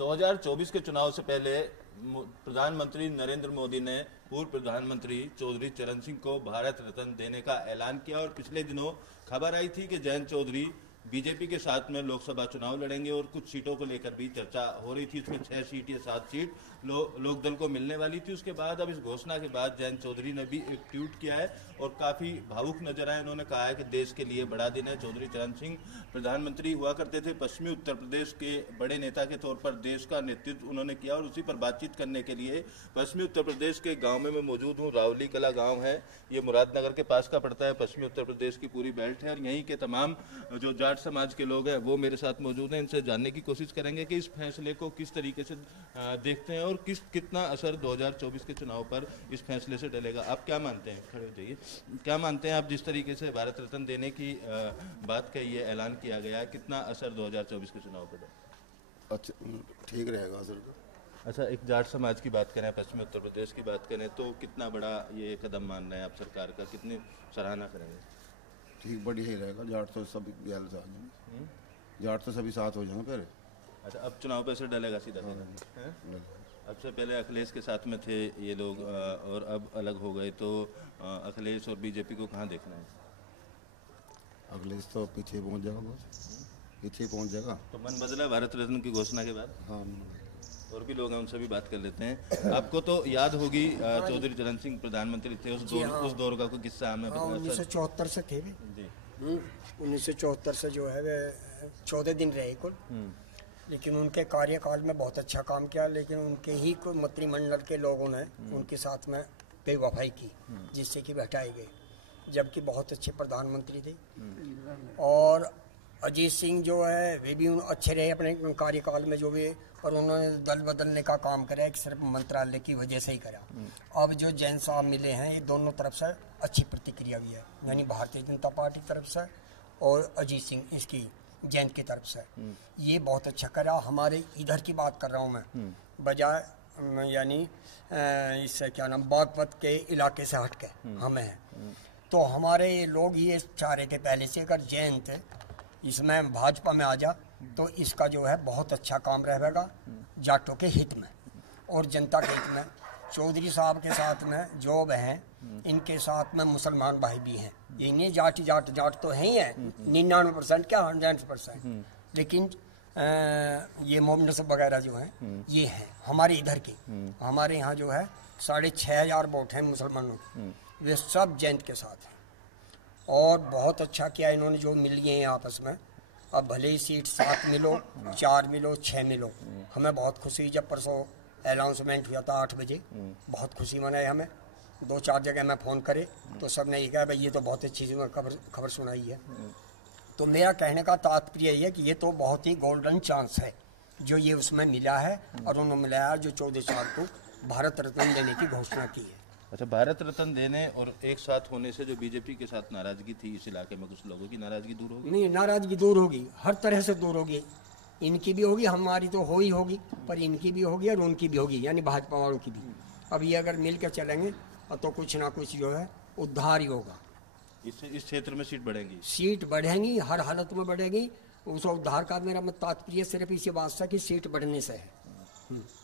2024 के चुनाव से पहले प्रधानमंत्री नरेंद्र मोदी ने पूर्व प्रधानमंत्री चौधरी चरण सिंह को भारत रत्न देने का ऐलान किया और पिछले दिनों खबर आई थी कि जयंत चौधरी बीजेपी के साथ में लोकसभा चुनाव लड़ेंगे और कुछ सीटों को लेकर भी चर्चा हो रही थी। उसमें 6 सीट या 7 सीट लोकदल को मिलने वाली थी। उसके बाद अब इस घोषणा के बाद जयंत चौधरी ने भी एक ट्वीट किया है और काफी भावुक नजर आए। उन्होंने कहा है कि देश के लिए बड़ा दिन है। चौधरी चरण सिंह प्रधानमंत्री हुआ करते थे। पश्चिमी उत्तर प्रदेश के बड़े नेता के तौर पर देश का नेतृत्व उन्होंने किया और उसी पर बातचीत करने के लिए पश्चिमी उत्तर प्रदेश के गाँव में मैं मौजूद हूँ। रावली कला गाँव है, ये मुरादनगर के पास का पड़ता है। पश्चिमी उत्तर प्रदेश की पूरी बेल्ट है और यहीं के तमाम जो जाट समाज के लोग हैं वो मेरे साथ मौजूद हैं। इनसे जानने की कोशिश करेंगे कि इस फैसले को किस तरीके से देखते हैं और कितना असर 2024 के चुनाव पर इस फैसले से डलेगा। आप क्या मानते हैं, खड़े हो जाइए, क्या मानते हैं आप जिस तरीके से भारत रत्न देने की बात कही है, ऐलान किया गया, कितना असर 2024 के चुनाव पर? अच्छा, ठीक रहेगा असर। अच्छा, एक जाट समाज की बात करें, पश्चिमी उत्तर प्रदेश की बात करें तो कितना बड़ा ये कदम मान रहे हैं आप सरकार का, कितनी सराहना करेंगे? ठीक, बढ़िया ही रहेगा। जाट तो सभी गैल से आ जाएंगे, जाट तो सभी साथ हो जाएंगे फिर। अच्छा, अब चुनाव पे से डलेगा सीधा? अब से पहले अखिलेश के साथ में थे ये लोग और अब अलग हो गए, तो अखिलेश और बीजेपी को कहाँ देखना है? अखिलेश तो पीछे पहुंच जाएगा, पीछे पहुंच जाएगा। तो मन बदला भारत रत्न की घोषणा के बाद? हाँ, और भी लोग हैं, उनसे भी बात कर लेते हैं। आपको तो याद होगी चौधरी चरण सिंह प्रधानमंत्री थे, उस दौर का कोई किस्सा हमें? 1974 से थे भी जी। 1974 से जो है 14 दिन रहे कुल, लेकिन उनके कार्यकाल में बहुत अच्छा काम किया। लेकिन उनके ही मंत्रिमंडल के लोगों ने उनके साथ में बेवफाई की, जिससे कि हटाए गए, जबकि बहुत अच्छे प्रधानमंत्री थे। और अजीत सिंह जो है वे भी अच्छे रहे अपने कार्यकाल में जो भी, पर उन्होंने दल बदलने का काम करा है कि सिर्फ मंत्रालय की वजह से ही करा। अब जो जैन साहब मिले हैं, ये दोनों तरफ से अच्छी प्रतिक्रिया भी है, यानी भारतीय जनता पार्टी तरफ से और अजीत सिंह इसकी जैन की तरफ से, ये बहुत अच्छा करा। हमारे इधर की बात कर रहा हूँ मैं, बजाय यानी इससे क्या नाम, बागपत के इलाके से हट के हमें है, तो हमारे लोग ये चाह रहे थे पहले से, अगर जयंत इसमें भाजपा में आ जा तो इसका जो है बहुत अच्छा काम रहेगा जाटों के हित में और जनता के हित में। चौधरी साहब के साथ में जो हैं, इनके साथ में मुसलमान भाई भी हैं, ये नहीं जाट तो हैं ही है 99% क्या 100%, लेकिन ये मोमनस वगैरह जो हैं ये हैं हमारे इधर के। हमारे यहाँ जो है 6,500 वोट हैं मुसलमानों के, वे सब जैन के साथ हैं और बहुत अच्छा किया इन्होंने जो मिल गए हैं आपस में। अब भले ही सीट 7 मिलो, 4 मिलो, 6 मिलो, हमें बहुत खुशी। जब परसों अनाउंसमेंट हुआ था 8 बजे, बहुत खुशी मनाई हमें। 2-4 जगह मैं फ़ोन करे तो सब ने ये कहा भाई ये तो बहुत अच्छी खबर सुनाई है। तो मेरा कहने का तात्पर्य ये है कि ये तो बहुत ही गोल्डन चांस है जो ये उसमें मिला है और उन्होंने मिलाया जो चौधरी साहब को भारत रत्न देने की घोषणा की है। अच्छा, भारत रत्न देने और एक साथ होने से जो बीजेपी के साथ नाराजगी थी इस इलाके में, कुछ लोगों की नाराजगी दूर होगी? नहीं, नाराजगी दूर होगी, हर तरह से दूर होगी। इनकी भी होगी, हमारी तो हो ही होगी, पर इनकी भी होगी और उनकी भी होगी, यानी भाजपा वालों की भी। अब ये अगर मिल कर चलेंगे तो कुछ ना कुछ जो है उद्धार ही होगा। इस क्षेत्र में सीट बढ़ेंगी? सीट बढ़ेंगी, हर हालत में बढ़ेगी। उस उद्धार का मेरा मत तात्पर्य सिर्फ इसी बात से कि सीट बढ़ने से है।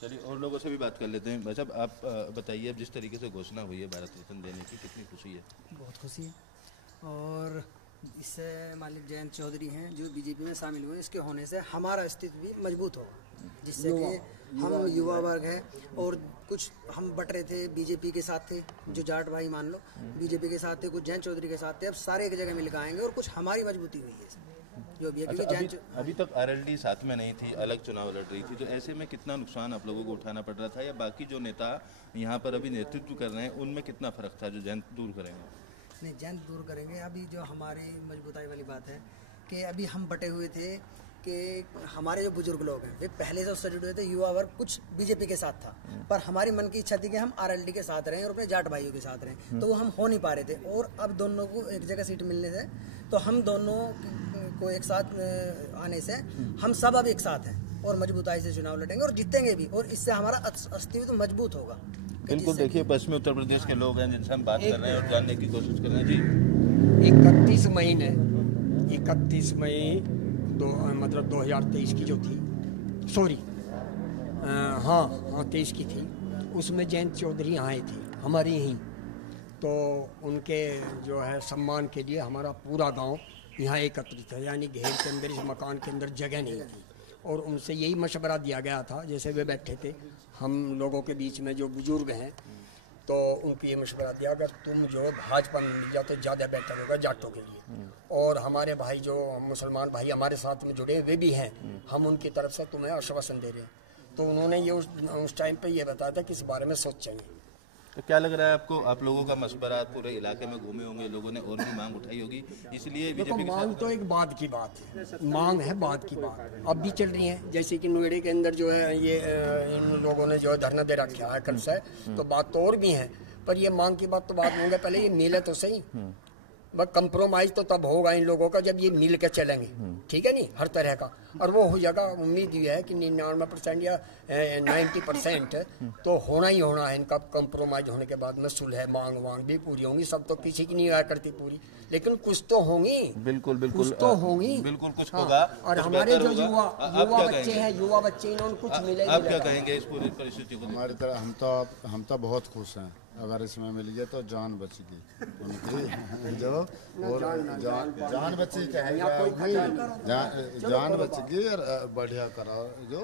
चलिए और लोगों से भी बात कर लेते हैं। भाई साहब, आप बताइए, अब जिस तरीके से घोषणा हुई है भारत रत्न देने की, कितनी खुशी है? बहुत खुशी है, और इससे मालिक जयंत चौधरी हैं जो बीजेपी में शामिल हुए, इसके होने से हमारा अस्तित्व भी मजबूत होगा, जिससे कि हम युवा वर्ग हैं और कुछ हम बट रहे थे, बीजेपी के साथ थे, जो जाट भाई मान लो बीजेपी के साथ थे, कुछ जयंत चौधरी के साथ थे, अब सारे एक जगह मिल आएंगे और कुछ हमारी मजबूती हुई है जो भी है। अच्छा, अभी तक आरएलडी साथ में नहीं थी, अलग चुनाव लड़ रही थी, तो ऐसे में कितना नुकसान आप लोगों को उठाना पड़ रहा था, या बाकी जो नेता यहाँ पर अभी नेतृत्व कर रहे हैं उनमें कितना फर्क था जो जयंत दूर करेंगे? नहीं, जयंत दूर करेंगे। अभी जो हमारी मजबूताई वाली बात है कि अभी हम बटे हुए थे कि हमारे जो बुजुर्ग लोग हैं वे पहले से उससे जुड़े हुए थे, युवा वर्ग कुछ बीजेपी के साथ था, पर हमारी मन की इच्छा थी कि हम आरएलडी के साथ रहें और अपने जाट भाइयों के साथ रहें, तो वो हम हो नहीं पा रहे थे। और अब दोनों को एक जगह सीट मिलने से तो हम दोनों को एक साथ आने से हम सब अब एक साथ हैं और मजबूताई से चुनाव लड़ेंगे और जीतेंगे भी, और इससे हमारा अस्तित्व मजबूत होगा। बिल्कुल, देखिए पश्चिमी उत्तर प्रदेश के लोग हैं जिनसे हम बात कर रहे हैं और जानने की कोशिश कर रहे हैं। जी, 31 मई 2023 की जो थी, हाँ 23 की थी। उसमें जयंत चौधरी आए थे हमारे यहीं, तो उनके जो है सम्मान के लिए हमारा पूरा गांव यहाँ एकत्रित है, यानी घेर के अंदर इस मकान के अंदर जगह नहीं थी, और उनसे यही मशवरा दिया गया था। जैसे वे बैठे थे हम लोगों के बीच में जो बुजुर्ग हैं, तो उनको ये मशवरा दिया अगर तुम जो भाजपा में मिल जाओ तो ज़्यादा बेहतर होगा जाटों के लिए। और हमारे भाई जो मुसलमान भाई हमारे साथ में जुड़े वे भी हैं, हम उनकी तरफ से तुम्हें आश्वासन दे रहे हैं। तो उन्होंने ये उस टाइम पे ये बताया था कि इस बारे में सोचेंगे। तो क्या लग रहा है आपको, आप लोगों का मशवरा पूरे इलाके में घूमे होंगे, लोगों ने और भी मांग उठाई होगी, इसलिए देखो बीजेपी के मांग साथ तो एक बाद की बात है, मांग है बाद की बात, अब भी चल रही है। जैसे कि नोएडा के अंदर जो है ये इन लोगों ने जो है धरना दे रखा है कल से, तो बात तो और भी है, पर ये मांग की बात तो बाद में होगा, पहले ये मिले तो सही। बस कंप्रोमाइज तो तब होगा इन लोगों का जब ये मिल के चलेंगे, ठीक है नहीं, हर तरह का, और वो हो जाएगा। उम्मीद ये है कि 99% या 90% तो होना ही होना है इनका। कंप्रोमाइज होने के बाद में सुलह मांग वांग भी पूरी होंगी, सब तो किसी की नहीं आया करती पूरी, लेकिन कुछ तो होंगी, बिल्कुल कुछ तो होंगी, बिल्कुल कुछ हाँ, होगा। और हमारे जो युवा बच्चे हैं, युवा बच्चे इन्होंने कुछ मिले। आप क्या कहेंगे इस पूरी परिस्थिति को? हमारी तरह हम तो बहुत खुश हैं, अगर इसमें मिल गया तो जान बचेगी उनकी, जो और जान बचेगी, जान बचेगी और बढ़िया करा जो,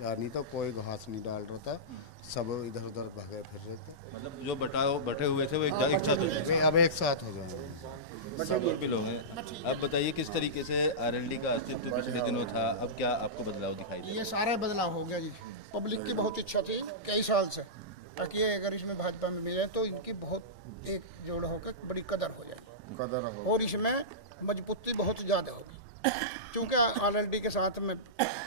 नहीं तो कोई घास नहीं डाल रहा था, सब इधर उधर भगे फिर रहे थे। मतलब जो बटे हुए थे वो एक साथ हो जाए, अब एक साथ हो जाएंगे सब और भी लोग हैं। अब बताइए किस तरीके से आरएलडी का अस्तित्व पिछले दिनों था, अब क्या आपको बदलाव दिखाई दे? ये सारा बदलाव हो गया जी। पब्लिक की बहुत इच्छा थी कई साल से, ताकि अगर इसमें भाजपा में मिले तो इनकी बहुत एक जोड़ होकर बड़ी कदर हो जाए, कदर हो, और इसमें मजबूती बहुत ज़्यादा होगी, क्योंकि आरएलडी के साथ में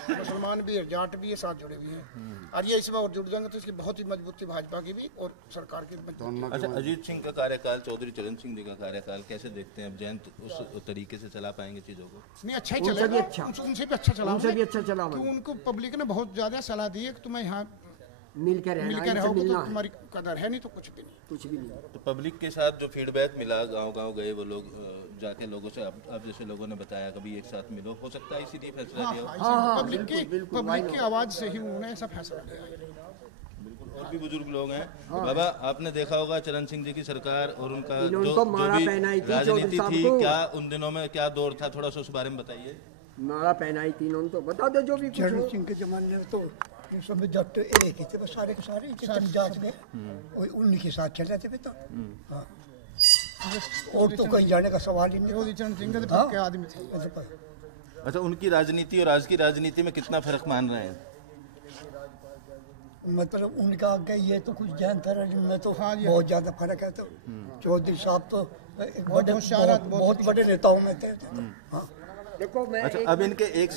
मुसलमान भी है, जाट भी है, साथ जुड़े हुए हैं, और ये इसमें और जुड़ जाएंगे तो इसकी बहुत ही मजबूती भाजपा की भी और सरकार की मजबूती। अच्छा, अजीत सिंह का कार्यकाल, चौधरी चरण सिंह जी का कार्यकाल कैसे देखते हैं? अब जयंत उस तरीके से चला पाएंगे चीजों को? नहीं, अच्छा ही चलेगा, उनसे भी अच्छा चला, क्योंकि उनको पब्लिक ने बहुत ज़्यादा सलाह दी है कि तुम्हें यहाँ मिलकर रहोगे तो तुम्हारी कदर है, नहीं तो कुछ भी नहीं, कुछ भी नहीं। तो पब्लिक के साथ जो फीडबैक मिला, गांव-गांव गए वो लोग, जाके लोगों से, अब जैसे लोगों ने बताया कभी एक साथ मिलो, हो सकता है इसीलिए फैसला लिया। पब्लिक की आवाज़ से ही उन्होंने ऐसा फैसला लिया। और भी बुजुर्ग लोग हैं। बाबा, आपने देखा होगा चरण सिंह जी की सरकार और उनका जो भी राजनीति थी, क्या उन दिनों में क्या दौर था, थोड़ा सा उस बारे में बताइए। माला पहनाई थी इन्होंने, तो बता दो जो भी। चरण सिंह के जमाने में तो ये सब जट एक ही थे, बस सारे के सारे जात गए, उन्हीं के साथ चल रहे थे तो। हाँ, और तो कहीं जाने का सवाल ही नहीं। चरण सिंह के पक्के आदमी थे। अच्छा, उनकी राजनीति और आज की राजनीति में कितना फर्क मान रहे हैं? मतलब उनका आगे ये तो कुछ जैन तरह में तो बहुत ज्यादा फर्क है। तो चौधरी साहब तो बहुत बड़े नेताओं में थे। हाँ, देखो मैं अच्छा, अब इनके एक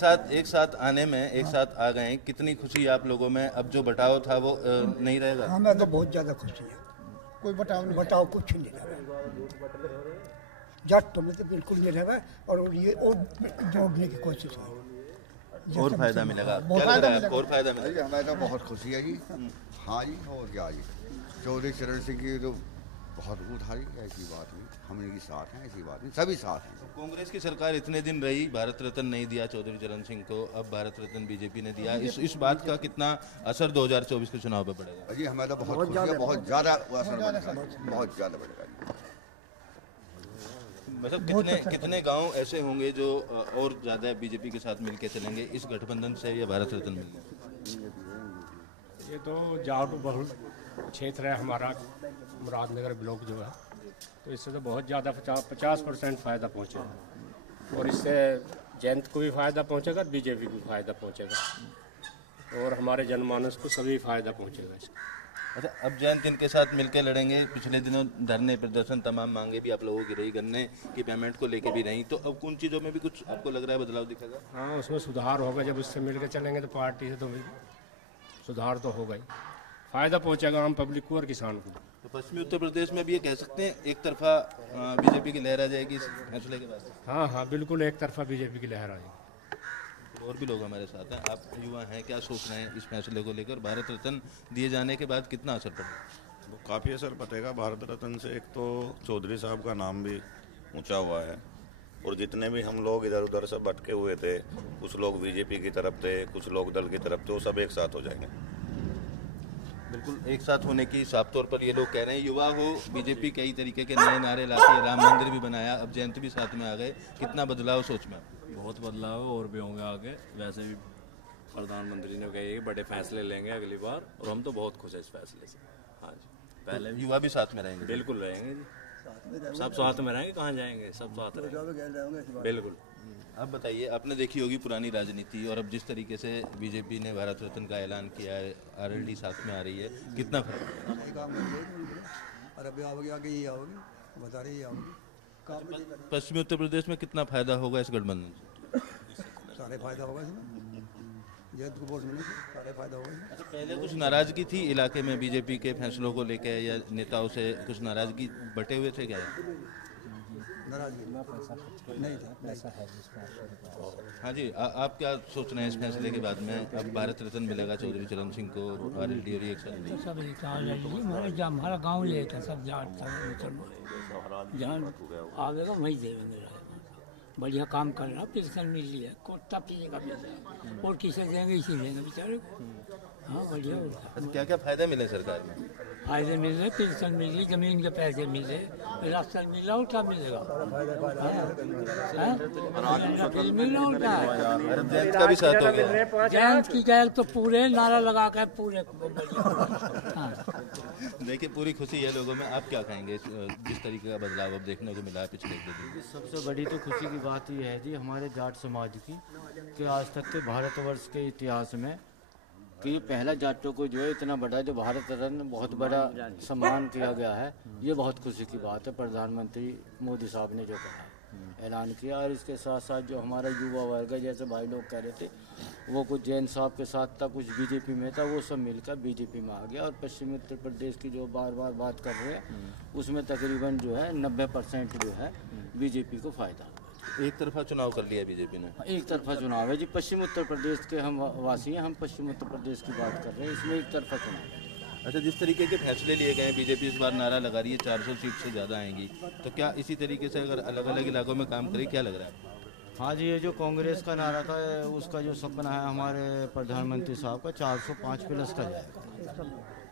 साथ आने में, एक साथ आ गए, कितनी खुशी आप लोगों में? अब जो बटाव था वो नहीं रहेगा? हमें तो बहुत ज्यादा खुशी है, कोई बटाव कुछ नहीं रहा, जट में तो बिल्कुल नहीं रहा, और ये और जोड़ने की कोशिश है, और फायदा मिलेगा। क्या लग रहा है आपको, और फायदा मिलेगा? हमें तो बहुत खुशी है जी। हाँ जी, और क्या जी, चौधरी चरण सिंह की तो बहुत उठाई, ऐसी बात नहीं, हम इनके साथ हैं, ऐसी बात नहीं, सभी साथ हैं। कांग्रेस की सरकार इतने दिन रही, भारत रत्न नहीं दिया चौधरी चरण सिंह को, अब भारत रत्न बीजेपी ने दिया, इस बात का कितना असर 2024 के चुनाव पे पड़ेगा? जी हमें तो बहुत खुशी है, बहुत ज़्यादा असर पड़ेगा, बहुत ज़्यादा पड़ेगा। मतलब कितने गांव ऐसे होंगे जो और ज़्यादा बीजेपी के साथ मिलके चलेंगे इस गठबंधन से, या भारत रत्न मिलने? ये तो जाट बहुल क्षेत्र है हमारा, मुरादनगर ब्लॉक जो है, तो इससे तो बहुत ज़्यादा 50% फ़ायदा पहुँचेगा, और इससे जयंत को भी फ़ायदा पहुँचेगा, बीजेपी को भी फ़ायदा पहुँचेगा, और हमारे जनमानस को सभी फ़ायदा पहुँचेगा इसका। अच्छा, अब जयंत इनके साथ मिलकर लड़ेंगे। पिछले दिनों धरने प्रदर्शन, तमाम मांगे भी आप लोगों की रही, गन्ने की पेमेंट को लेके भी रही, तो अब उन चीज़ों में भी कुछ आपको लग रहा है बदलाव दिखेगा? हाँ, उसमें सुधार होगा, जब उससे मिलकर चलेंगे तो पार्टी से तो सुधार तो होगा ही, फ़ायदा पहुँचेगा आम पब्लिक को और किसान को। तो पश्चिमी उत्तर प्रदेश में भी ये कह सकते हैं एक तरफा बीजेपी की लहर आ जाएगी इस फैसले के बाद? हाँ हाँ, बिल्कुल एक तरफा बीजेपी की लहर आएगी। और भी लोग हमारे साथ हैं, आप युवा हैं, क्या सोच रहे हैं इस फैसले को लेकर? भारत रत्न दिए जाने के बाद कितना असर पड़ेगा? वो काफ़ी असर पड़ेगा भारत रत्न से। एक तो चौधरी साहब का नाम भी ऊंचा हुआ है, और जितने भी हम लोग इधर उधर से भटके हुए थे, कुछ लोग बीजेपी की तरफ थे, कुछ लोग दल की तरफ थे, वो सब एक साथ हो जाएंगे। बिल्कुल एक साथ होने की साफ तौर पर ये लोग कह रहे हैं। युवा हो, बीजेपी कई तरीके के नए नारे लाती है, राम मंदिर भी बनाया, अब जयंती भी साथ में आ गए, कितना बदलाव सोच में? बहुत बदलाव और भी होंगे आगे। वैसे भी प्रधानमंत्री ने कहा कि बड़े फैसले लेंगे अगली बार, और हम तो बहुत खुश हैं इस फैसले से। हाँ जी, पहले युवा भी साथ में रहेंगे? बिल्कुल रहेंगे जी, सब साथ में रहेंगे, कहाँ जाएंगे, सब साथ रहेंगे बिल्कुल। आप बताइए, आपने देखी होगी पुरानी राजनीति, और अब जिस तरीके से बीजेपी ने भारत रत्न का ऐलान किया है, आरएलडी साथ में आ रही है, कितना फर्क है? और अभी आओगी, आगे ये आओगी, बता रही आओगी। पश्चिमी उत्तर प्रदेश में कितना फायदा होगा इस गठबंधन से? सारे फायदा होगा इसमें, जैद को वोट मिलेगी, सारे फायदा होगा। अच्छा, पहले कुछ नाराजगी थी इलाके में बीजेपी के फैसलों को लेकर, या नेताओं से कुछ नाराजगी बटे हुए थे क्या? नाराजगी नहीं था। हाँ जी, आप क्या सोच रहे हैं इस फैसले के बाद में? अब भारत रत्न मिलेगा चौधरी चरण सिंह को, आरएलडी और एक साथ सब हमारा गाँव ले था, सब जाट था, जहाँ आवेगा वहीं देवेंगे। बढ़िया काम कर रहा, पेंशन मिल रही है, कोटा पीने का मिल रहा है, और किसे देंगे, इसी देंगे बेचारे को। हाँ बढ़िया होता है। क्या क्या फायदे मिले सरकार में? फायदे मिल रहे, पेंशन मिल रही, जमीन के पैसे मिल रहे, राशन मिल रहा, और क्या मिलेगा? मिल रहा होता है। जयंत का भी साथ हो गया। जयंत की गैल तो पूरे नारा लगा कर पूरे। देखिए पूरी खुशी है लोगों में। आप क्या कहेंगे जिस तरीके का बदलाव अब देखने को मिला है पिछले एक दो दिन? सबसे बड़ी तो खुशी की बात यह है जी हमारे जाट समाज की, कि आज तक के भारतवर्ष के इतिहास में कि पहला जाटों को जो है इतना बड़ा जो भारत रत्न बहुत बड़ा सम्मान किया गया है, ये बहुत खुशी की बात है। प्रधानमंत्री मोदी साहब ने जो कहा, ऐलान किया, और इसके साथ साथ जो हमारा युवा वर्ग है, जैसे भाई लोग कह रहे थे, वो कुछ जैन साहब के साथ था, कुछ बीजेपी में था, वो सब मिलकर बीजेपी में आ गया। और पश्चिमी उत्तर प्रदेश की जो बार बार बात कर रहे हैं, उसमें तकरीबन जो है 90% जो है बीजेपी को फायदा। एक तरफा चुनाव कर लिया बीजेपी ने? एक तरफा चुनाव है जी। पश्चिम उत्तर प्रदेश के हम वासी हैं, हम पश्चिम उत्तर प्रदेश की बात कर रहे हैं, इसमें एक तरफा चुनाव है। अच्छा, जिस तरीके के फैसले लिए गए, बीजेपी इस बार नारा लगा रही है 400 सीट से ज़्यादा आएंगी, तो क्या इसी तरीके से अगर अलग अलग इलाकों में काम करे, क्या लग रहा है? हाँ जी, ये जो कांग्रेस का नारा था, उसका जो सपना है हमारे प्रधानमंत्री साहब का 405 प्लस का जाएगा,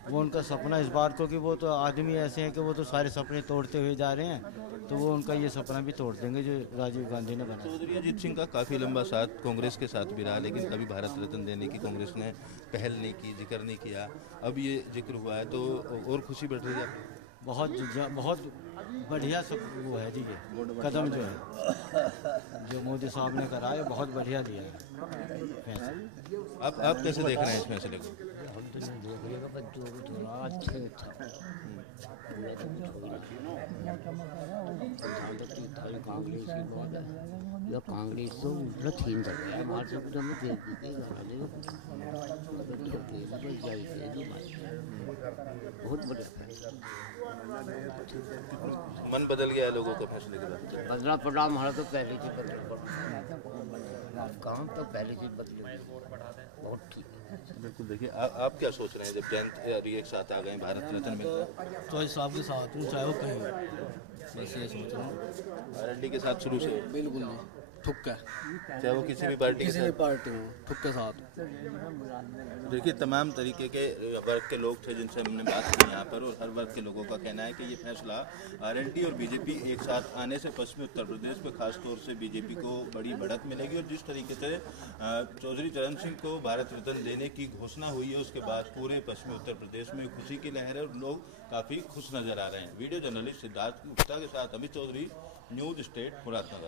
वो उनका सपना इस बार, क्योंकि वो तो आदमी ऐसे हैं कि वो तो सारे सपने तोड़ते हुए जा रहे हैं, तो वो उनका ये सपना भी तोड़ देंगे जो राजीव गांधी ने बनाया। चौधरी अजीत सिंह का काफ़ी लंबा साथ कांग्रेस के साथ भी रहा, लेकिन कभी भारत रत्न देने की कांग्रेस ने पहल नहीं की, जिक्र नहीं किया। अब ये जिक्र हुआ है तो और खुशी बढ़ रही है? बहुत बढ़िया सब वो है जी, ये कदम जो है जो मोदी साहब ने करा है, बहुत बढ़िया दिया है। आप कैसे देख रहे हैं इस फैसले को? कांग्रेस तो थीम कर रहा है हमारे बहुत बढ़िया मन बदल गया है लोगों का फैसले के बाद? बदला पड़ा हमारा तो पहले से काम तो पहले से बदले, बहुत ठीक है। बिल्कुल। देखिए आप क्या सोच रहे हैं जब जयंत एक साथ आ गए, भारत रत्न मिल रहा है? तो इस साहब के साथ हूँ, चाहे वो कहीं हो, बस ये सोच रहा हूँ। आरएलडी के साथ शुरू से? बिल्कुल नहीं, ठुक्का, चाहे वो किसी भी पार्टी किसी भी पार्टी हो, ठुक्के साथ। देखिए तमाम तरीके के वर्ग के लोग थे जिनसे हमने बात की यहाँ पर, और हर वर्ग के लोगों का कहना है कि ये फैसला आरएलडी और बीजेपी एक साथ आने से पश्चिमी उत्तर प्रदेश में खासतौर से बीजेपी को बड़ी बढ़त मिलेगी। और जिस तरीके से चौधरी चरण सिंह को भारत रत्न देने की घोषणा हुई है, उसके बाद पूरे पश्चिमी उत्तर प्रदेश में खुशी की लहर है और लोग काफ़ी खुश नजर आ रहे हैं। वीडियो जर्नलिस्ट सिद्धार्थ गुप्ता के साथ अमित चौधरी, न्यूज स्टेट, मुरादनगर।